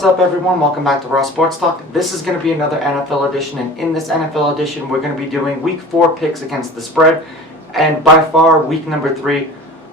What's up, everyone? Welcome back to Raw Sports Talk. This is going to be another NFL edition, and in this NFL edition, we're going to be doing Week 4 picks against the spread. And by far, Week number 3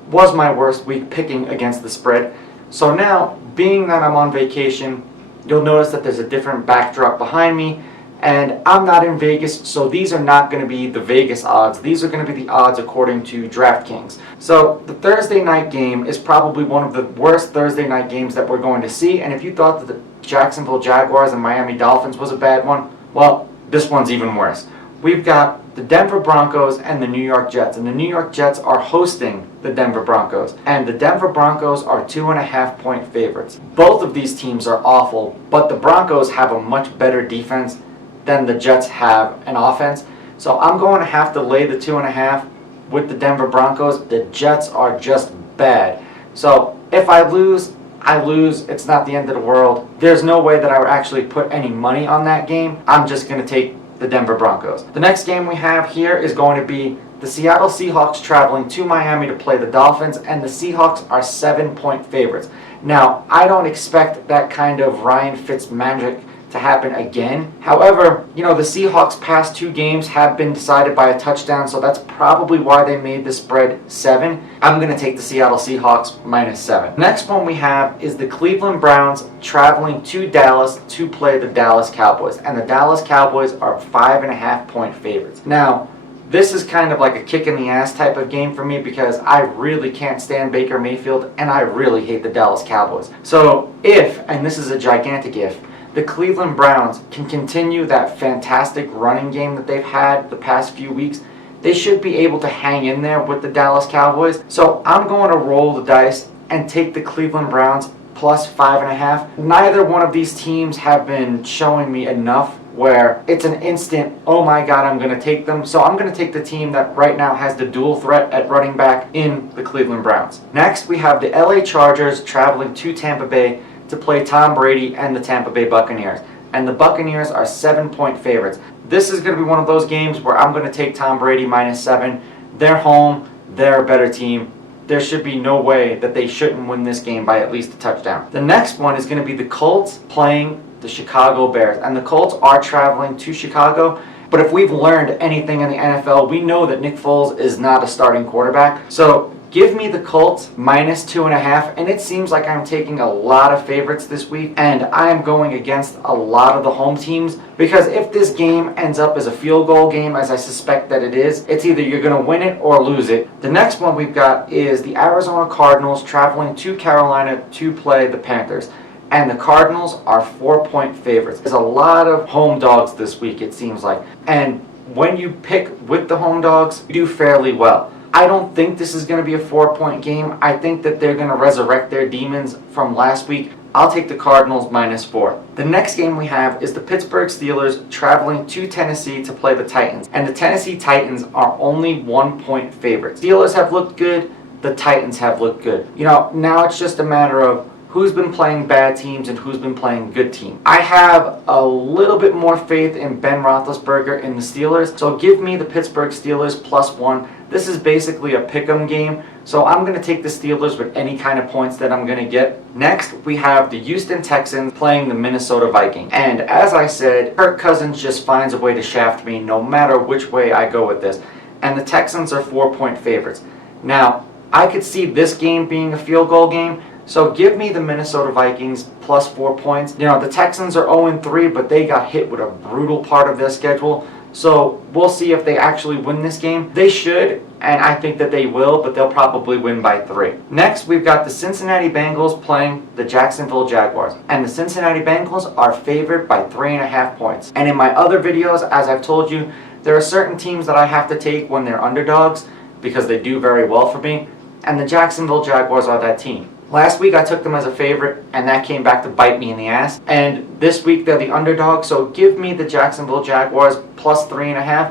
was my worst week picking against the spread. So now, being that I'm on vacation, you'll notice that there's a different backdrop behind me. And I'm not in Vegas, so these are not going to be the Vegas odds. These are going to be the odds according to DraftKings. So the Thursday night game is probably one of the worst Thursday night games that we're going to see. And if you thought that the Jacksonville Jaguars and Miami Dolphins was a bad one, well, this one's even worse. We've got the Denver Broncos and the New York Jets. And the New York Jets are hosting the Denver Broncos. And the Denver Broncos are 2.5-point favorites. Both of these teams are awful, but the Broncos have a much better defense than the Jets have an offense. So I'm going to have to lay the 2.5 with the Denver Broncos. The Jets are just bad. So if I lose, I lose. It's not the end of the world. There's no way that I would actually put any money on that game. I'm just going to take the Denver Broncos. The next game we have here is going to be the Seattle Seahawks traveling to Miami to play the Dolphins, and the Seahawks are 7-point favorites. Now, I don't expect that kind of Ryan Fitzmagic to happen again. However, the Seahawks' past 2 games have been decided by a touchdown, so that's probably why they made the spread 7. I'm going to take the Seattle Seahawks -7. Next one we have is the Cleveland Browns traveling to Dallas to play the Dallas Cowboys, and the Dallas Cowboys are 5.5-point favorites. Now, this is kind of like a kick in the ass type of game for me because I really can't stand Baker Mayfield and I really hate the Dallas Cowboys. So if, and this is a gigantic if, the Cleveland Browns can continue that fantastic running game that they've had the past few weeks, they should be able to hang in there with the Dallas Cowboys. So I'm going to roll the dice and take the Cleveland Browns +5.5. Neither one of these teams have been showing me enough where it's an instant, oh my god, I'm going to take them. So I'm going to take the team that right now has the dual threat at running back in the Cleveland Browns. Next, we have the LA Chargers traveling to Tampa Bay to play Tom Brady and the Tampa Bay Buccaneers. And the Buccaneers are 7-point favorites. This is going to be one of those games where I'm going to take Tom Brady -7. They're home. They're a better team. There should be no way that they shouldn't win this game by at least a touchdown. The next one is going to be the Colts playing the Chicago Bears. And the Colts are traveling to Chicago. But if we've learned anything in the NFL, we know that Nick Foles is not a starting quarterback. So give me the Colts -2.5, and it seems like I'm taking a lot of favorites this week, and I am going against a lot of the home teams, because if this game ends up as a field goal game, as I suspect that it is, it's either you're going to win it or lose it. The next one we've got is the Arizona Cardinals traveling to Carolina to play the Panthers. And the Cardinals are 4-point favorites. There's a lot of home dogs this week, it seems like. And when you pick with the home dogs, you do fairly well. I don't think this is going to be a 4-point game. I think that they're going to resurrect their demons from last week. I'll take the Cardinals -4. The next game we have is the Pittsburgh Steelers traveling to Tennessee to play the Titans. And the Tennessee Titans are only 1-point favorites. Steelers have looked good. The Titans have looked good. Now it's just a matter of who's been playing bad teams and who's been playing good teams. I have a little bit more faith in Ben Roethlisberger in the Steelers, so give me the Pittsburgh Steelers +1. This is basically a pick'em game, so I'm going to take the Steelers with any kind of points that I'm going to get. Next, we have the Houston Texans playing the Minnesota Vikings. And as I said, Kirk Cousins just finds a way to shaft me no matter which way I go with this. And the Texans are 4-point favorites. Now, I could see this game being a field goal game, so give me the Minnesota Vikings +4 points. The Texans are 0-3, but they got hit with a brutal part of their schedule. So we'll see if they actually win this game. They should, and I think that they will, but they'll probably win by 3. Next, we've got the Cincinnati Bengals playing the Jacksonville Jaguars. And the Cincinnati Bengals are favored by 3.5 points. And in my other videos, as I've told you, there are certain teams that I have to take when they're underdogs because they do very well for me. And the Jacksonville Jaguars are that team. Last week I took them as a favorite, and that came back to bite me in the ass. And this week they're the underdog, so give me the Jacksonville Jaguars +3.5.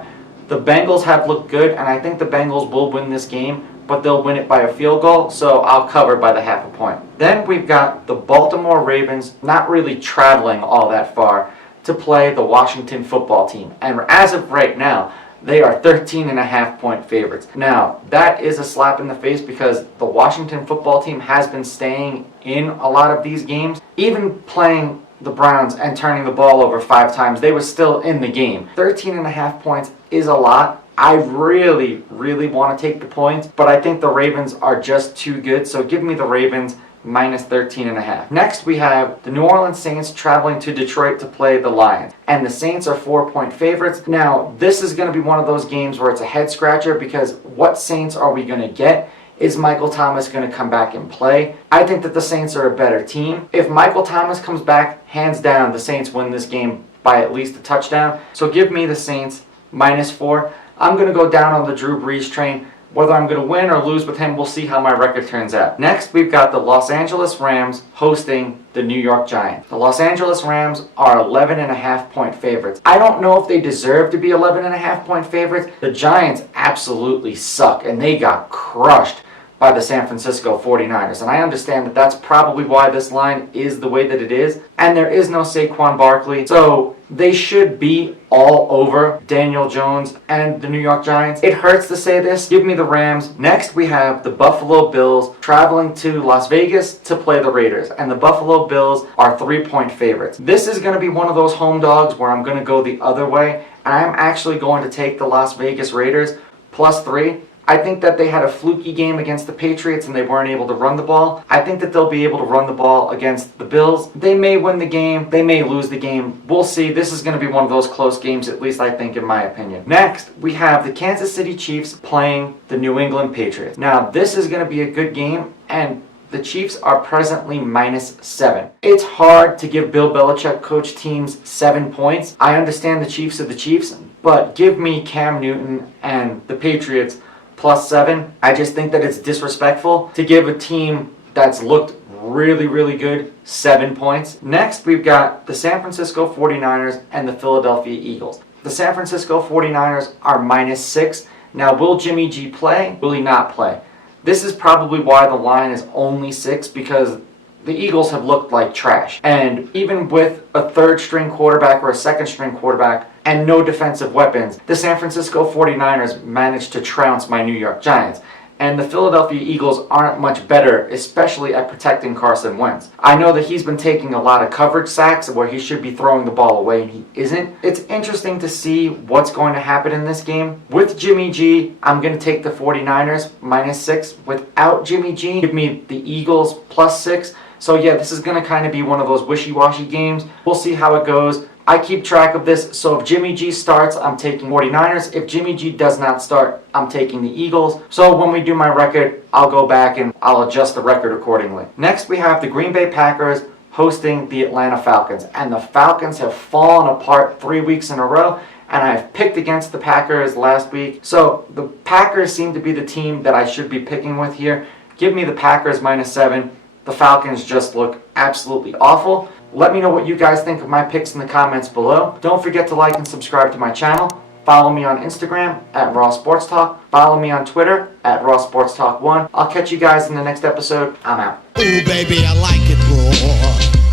The Bengals have looked good, and I think the Bengals will win this game, but they'll win it by a field goal, so I'll cover by the 0.5 point. Then we've got the Baltimore Ravens not really traveling all that far to play the Washington football team. And as of right now, they are 13.5-point favorites. Now, that is a slap in the face because the Washington football team has been staying in a lot of these games. Even playing the Browns and turning the ball over 5 times, they were still in the game. 13.5 points is a lot. I really, really want to take the points, but I think the Ravens are just too good, so give me the Ravens minus 13.5. Next, we have the New Orleans Saints traveling to Detroit to play the Lions, and the Saints are 4-point favorites. Now, this is going to be one of those games where it's a head scratcher, because what Saints are we going to get? Is Michael Thomas going to come back and play? I think that the Saints are a better team. If Michael Thomas comes back, hands down, the Saints win this game by at least a touchdown. So give me the Saints minus 4. I'm going to go down on the Drew Brees train. Whether I'm going to win or lose with him, we'll see how my record turns out. Next, we've got the Los Angeles Rams hosting the New York Giants. The Los Angeles Rams are 11.5 point favorites. I don't know if they deserve to be 11.5 point favorites. The Giants absolutely suck, and they got crushed by the San Francisco 49ers. And I understand that that's probably why this line is the way that it is. And there is no Saquon Barkley. So they should be all over Daniel Jones and the New York Giants. It hurts to say this. Give me the Rams. Next, we have the Buffalo Bills traveling to Las Vegas to play the Raiders. And the Buffalo Bills are 3-point favorites. This is going to be one of those home dogs where I'm going to go the other way. And I'm actually going to take the Las Vegas Raiders plus 3. I think that they had a fluky game against the Patriots and they weren't able to run the ball. I think that they'll be able to run the ball against the Bills. They may win the game. They may lose the game. We'll see. This is going to be one of those close games, at least I think, in my opinion. Next, we have the Kansas City Chiefs playing the New England Patriots. Now, this is going to be a good game, and the Chiefs are presently minus 7. It's hard to give Bill Belichick coach teams 7 points. I understand the Chiefs are the Chiefs, but give me Cam Newton and the Patriots plus 7. I just think that it's disrespectful to give a team that's looked really, really good 7 points. Next, we've got the San Francisco 49ers and the Philadelphia Eagles. The San Francisco 49ers are minus 6. Now, will Jimmy G play? Will he not play? This is probably why the line is only 6, because the Eagles have looked like trash. And even with a third-string quarterback or a second-string quarterback and no defensive weapons, the San Francisco 49ers managed to trounce my New York Giants. And the Philadelphia Eagles aren't much better, especially at protecting Carson Wentz. I know that he's been taking a lot of coverage sacks where he should be throwing the ball away and he isn't. It's interesting to see what's going to happen in this game. With Jimmy G, I'm going to take the 49ers minus 6. Without Jimmy G, give me the Eagles plus 6. So yeah, this is going to kind of be one of those wishy-washy games. We'll see how it goes. I keep track of this, so if Jimmy G starts, I'm taking 49ers. If Jimmy G does not start, I'm taking the Eagles. So when we do my record, I'll go back and I'll adjust the record accordingly. Next, we have the Green Bay Packers hosting the Atlanta Falcons. And the Falcons have fallen apart 3 weeks in a row, and I've picked against the Packers last week. So the Packers seem to be the team that I should be picking with here. Give me the Packers minus 7. The Falcons just look absolutely awful. Let me know what you guys think of my picks in the comments below. Don't forget to like and subscribe to my channel. Follow me on Instagram at Raw Sports Talk. Follow me on Twitter at Raw Sports Talk 1. I'll catch you guys in the next episode. I'm out. Ooh, baby, I like it raw.